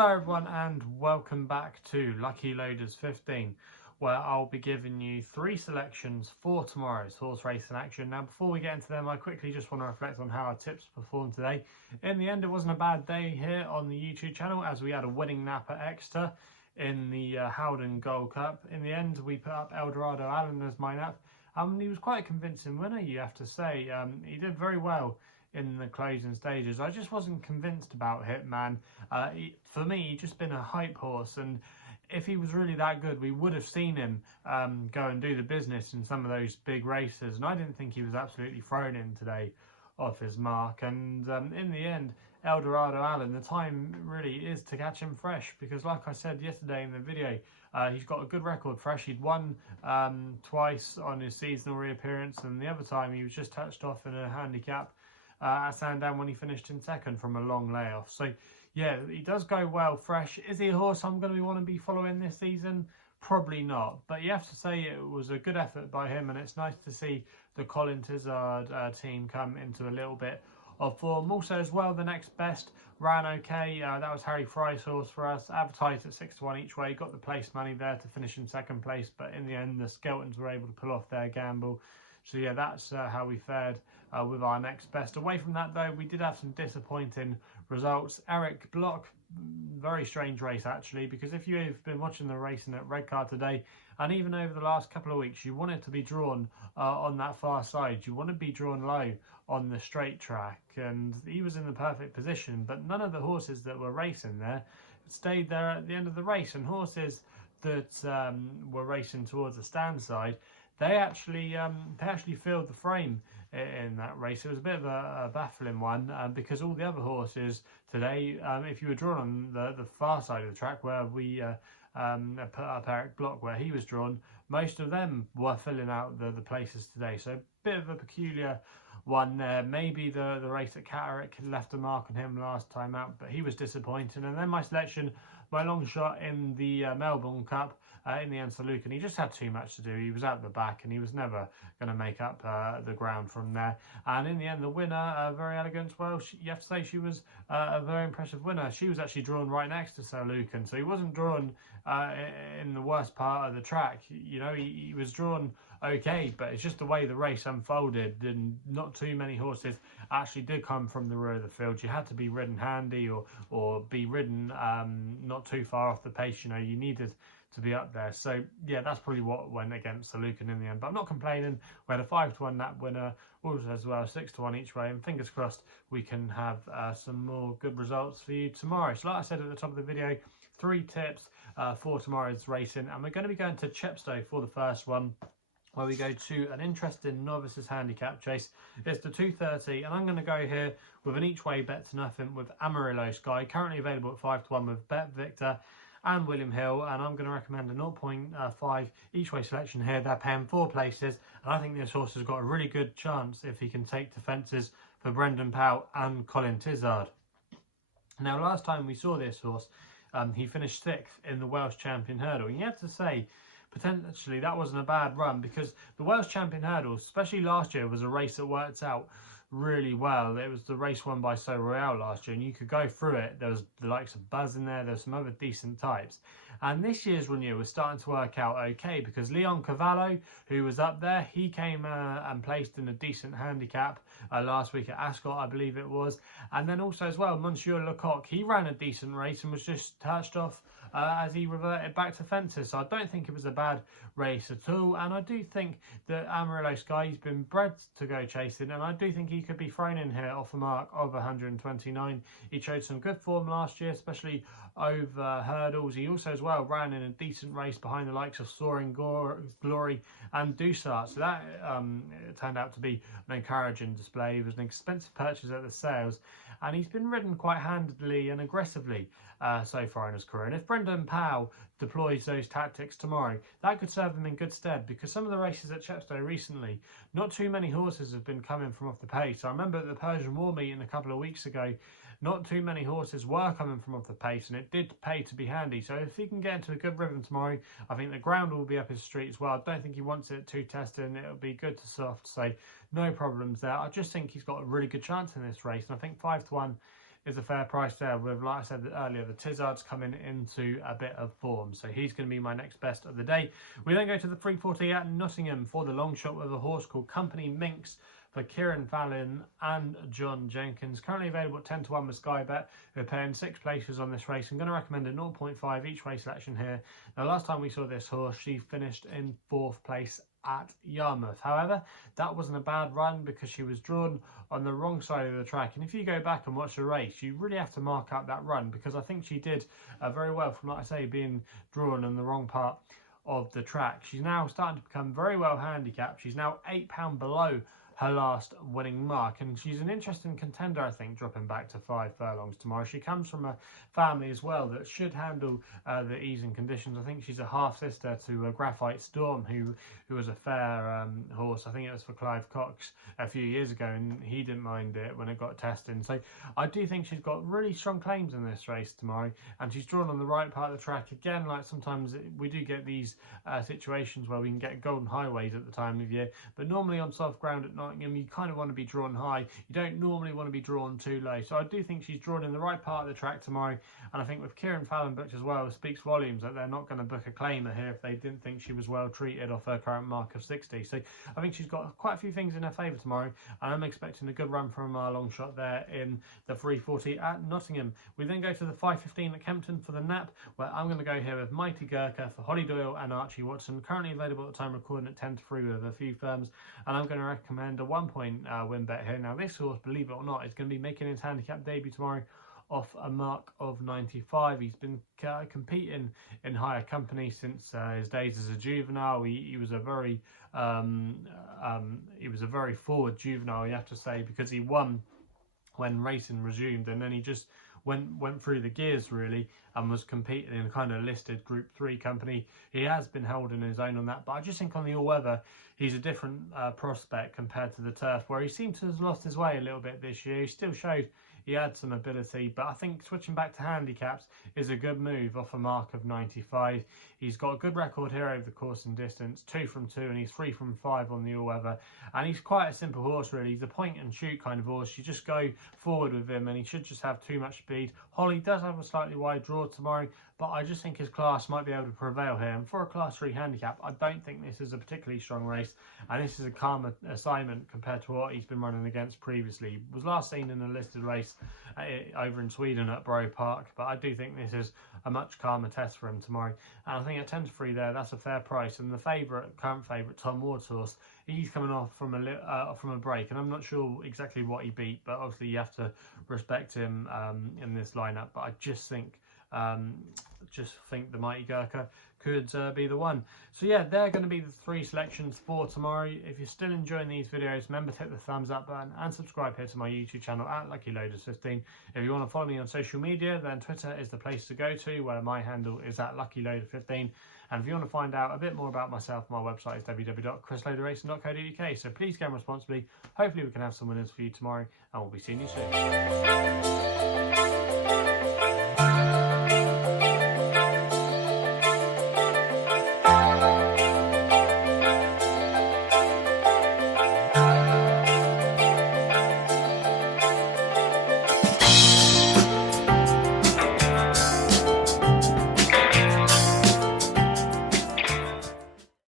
Hello everyone and welcome back to Lucky Loaders 15, where I'll be giving you 3 selections for tomorrow's horse racing action. Now before we get into them, I quickly just want to reflect on how our tips performed today. In the end, it wasn't a bad day here on the YouTube channel as we had a winning nap at Exeter in the Howden Gold Cup. In the end, we put up Eldorado Allen as my nap. He was quite a convincing winner, you have to say. He did very well in the closing stages. I just wasn't convinced about Hitman. For me, he'd just been a hype horse, and if he was really that good, we would have seen him go and do the business in some of those big races, and I didn't think he was absolutely thrown in today off his mark. And in the end, Eldorado Allen, the time really is to catch him fresh, because like I said yesterday in the video, he's got a good record fresh. He'd won twice on his seasonal reappearance, and the other time he was just touched off in a handicap at Sandown when he finished in second from a long layoff. So yeah, he does go well fresh. Is he a horse I'm going to want to be following this season? Probably not, but you have to say it was a good effort by him, and it's nice to see the Colin Tizard team come into a little bit of form. Also as well, the next best ran okay. That was Harry Fry's horse for us, advertised at 6 to 1 each way, got the place money there to finish in second place, but in the end the Skeltons were able to pull off their gamble. So yeah, that's how we fared with our next best. Away from that though, we did have some disappointing results. Eric Block, very strange race actually, because if you've been watching the racing at Redcar today, and even over the last couple of weeks, you want it to be drawn on that far side. You want to be drawn low on the straight track, and he was in the perfect position, but none of the horses that were racing there stayed there at the end of the race. And horses that were racing towards the stand side, they actually filled the frame in that race. It was a bit of a baffling one because all the other horses today, if you were drawn on the far side of the track where we put up Eric Block, where he was drawn, most of them were filling out the places today. So a bit of a peculiar one there. Maybe the race at Catterick left a mark on him last time out, but he was disappointing. And then my selection, my long shot in the Melbourne Cup, in the end, Sir Luke, and he just had too much to do. He was at the back and he was never going to make up the ground from there. And in the end, the winner, Very Elegant, well, you have to say she was a very impressive winner. She was actually drawn right next to Sir Luke, and so he wasn't drawn in the worst part of the track. You know, he was drawn okay, but it's just the way the race unfolded, and not too many horses actually did come from the rear of the field. You had to be ridden handy or be ridden not too far off the pace. You know, you needed to be up there. So yeah, that's probably what went against Sir Lucan in the end, but I'm not complaining. We had a 5 to 1 nap winner also as well, 6 to 1 each way, and fingers crossed we can have some more good results for you tomorrow. So like I said at the top of the video, 3 tips for tomorrow's racing, and we're going to be going to Chepstow for the first one, where we go to an interesting novices handicap chase. It's the 230, and I'm going to go here with an each way bet to nothing with Amarillo Sky, currently available at 5 to 1 with Bet Victor and William Hill, and I'm going to recommend a 0.5 each way selection here. They're paying 4 places, and I think this horse has got a really good chance if he can take defences for Brendan Powell and Colin Tizard. Now last time we saw this horse, he finished 6th in the Welsh Champion Hurdle, and you have to say potentially that wasn't a bad run, because the Welsh Champion Hurdle, especially last year, was a race that worked out really well. It was the race won by So Royale last year, and you could go through it. There was the likes of Buzz in there, there's some other decent types, and this year's renewal was starting to work out okay, because Leon Cavallo, who was up there, he came and placed in a decent handicap last week at Ascot, I believe it was. And then also as well, Monsieur Lecoq, he ran a decent race and was just touched off as he reverted back to fences. So I don't think it was a bad race at all, and I do think that Amarillo Sky, he's been bred to go chasing, and I do think he could be thrown in here off a mark of 129. He showed some good form last year, especially over hurdles. He also as well ran in a decent race behind the likes of Soaring Glory and Dusart, so that it turned out to be an encouraging display. It was an expensive purchase at the sales, and he's been ridden quite handily and aggressively so far in his career. And if Brendan Powell deploys those tactics tomorrow, that could serve him in good stead, because some of the races at Chepstow recently, not too many horses have been coming from off the pace. I remember at the Persian War meeting a couple of weeks ago, not too many horses were coming from off the pace, and it did pay to be handy. So if he can get into a good rhythm tomorrow, I think the ground will be up his street as well. I don't think he wants it too testing. It'll be good to soft, so no problems there. I just think he's got a really good chance in this race, and I think 5 to 1 is a fair price there with, like I said earlier, the Tizzards coming into a bit of form. So he's going to be my next best of the day. We then go to the 340 at Nottingham for the long shot with a horse called Company Minx for Kieran Fallon and John Jenkins. Currently available at 10 to 1 with SkyBet. We're paying 6 places on this race. I'm going to recommend a 0.5 each way selection here. Now, last time we saw this horse, she finished in 4th place at Yarmouth. However, that wasn't a bad run because she was drawn on the wrong side of the track. And if you go back and watch the race, you really have to mark up that run because I think she did very well from, like I say, being drawn on the wrong part of the track. She's now starting to become very well handicapped. She's now £8 below her last winning mark, and she's an interesting contender, I think, dropping back to 5 furlongs tomorrow. She comes from a family as well that should handle the easing conditions. I think she's a half sister to Graphite Storm, who was a fair horse. I think it was for Clive Cox a few years ago, and he didn't mind it when it got tested. So I do think she's got really strong claims in this race tomorrow, and she's drawn on the right part of the track again. Like sometimes we do get these situations where we can get golden highways at the time of year, but normally on soft ground at Nottingham, you kind of want to be drawn high. You don't normally want to be drawn too low. So I do think she's drawn in the right part of the track tomorrow. And I think with Kieran Fallon booked as well, it speaks volumes that they're not going to book a claimer here if they didn't think she was well treated off her current mark of 60. So I think she's got quite a few things in her favour tomorrow. And I'm expecting a good run from our long shot there in the 340 at Nottingham. We then go to the 515 at Kempton for the Nap, where I'm going to go here with Mighty Gurkha for Holly Doyle and Archie Watson. Currently available at the time recording at 10 to 3 with a few firms. And I'm going to recommend a 1-point win bet here. Now this horse, believe it or not, is going to be making his handicap debut tomorrow off a mark of 95. He's been competing in higher company since his days as a juvenile. He was a very forward juvenile, you have to say, because he won when racing resumed, and then he just went through the gears really and was competing in a kind of listed Group 3 company. He has been holding his own on that, but I just think on the all-weather he's a different prospect compared to the turf, where he seemed to have lost his way a little bit this year. He still showed he had some ability, but I think switching back to handicaps is a good move off a mark of 95. He's got a good record here over the course and distance, 2 from 2, and he's 3 from 5 on the all-weather. And he's quite a simple horse, really. He's a point and shoot kind of horse. You just go forward with him, and he should just have too much speed. Holly does have a slightly wide draw tomorrow, but I just think his class might be able to prevail here. And for a Class 3 handicap, I don't think this is a particularly strong race, and this is a calmer assignment compared to what he's been running against previously. He was last seen in a listed race over in Sweden at Borough Park, but I do think this is a much calmer test for him tomorrow. And I think at 10 to 3 there, that's a fair price. And the current favourite, Tom Ward's horse, he's coming off from a break, and I'm not sure exactly what he beat, but obviously you have to respect him in this lineup. But I just think the Mighty Gurkha could be the one. So yeah, they're going to be the 3 selections for tomorrow. If you're still enjoying these videos, remember to hit the thumbs up button and subscribe here to my YouTube channel at LuckyLoaders15. If you want to follow me on social media, then Twitter is the place to go to, where my handle is at LuckyLoader15. And if you want to find out a bit more about myself, my website is www.chrisloaderracing.co.uk. So please game responsibly. Hopefully we can have some winners for you tomorrow, and we'll be seeing you soon.